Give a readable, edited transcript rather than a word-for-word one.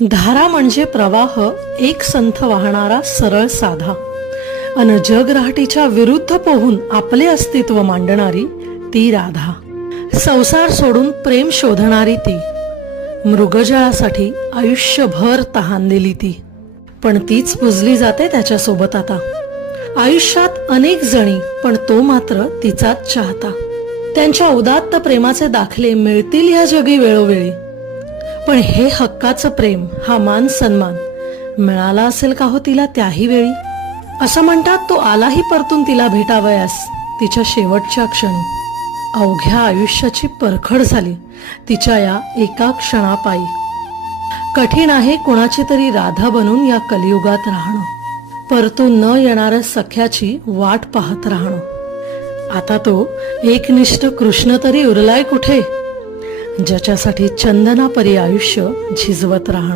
धारा म्हणजे प्रवाह, एक संथ वाहणारा सरळ साधा, अन जगराहटीच्या विरुद्ध पोहून आपले अस्तित्व मांडणारी ती राधा. संसार सोडून प्रेम शोधणारी ती, मृगजळासाठी आयुष्यभर तहान दिली ती. पण तीच पुजली जाते त्याच्यासोबत आता. आयुष्यात अनेक जणी, पण तो मात्र तिचाच चाहता. त्यांच्या उदात्त प्रेमाचे दाखले मिळतील ह्या जगी वेळोवेळी, पण हे हक्काचं प्रेम, हा मान सन्मान मिळाला असेल का हो तिला त्याही वेळी? असं म्हणतात तो आलाही परतून तिला भेटावयास तिच्या शेवटच्या क्षणी. अवघ्या आयुष्याची परखड झाली तिच्या या एका क्षणापायी. कठीण आहे कुणाची तरी राधा बनून या कलियुगात राहणं, परतून न येणाऱ्या सख्याची वाट पाहत राहणं. आता तो एकनिष्ठ कृष्ण तरी उरलाय कुठे, ज्याच्यासाठी चंदनापरी आयुष्य झिजवत राहणं.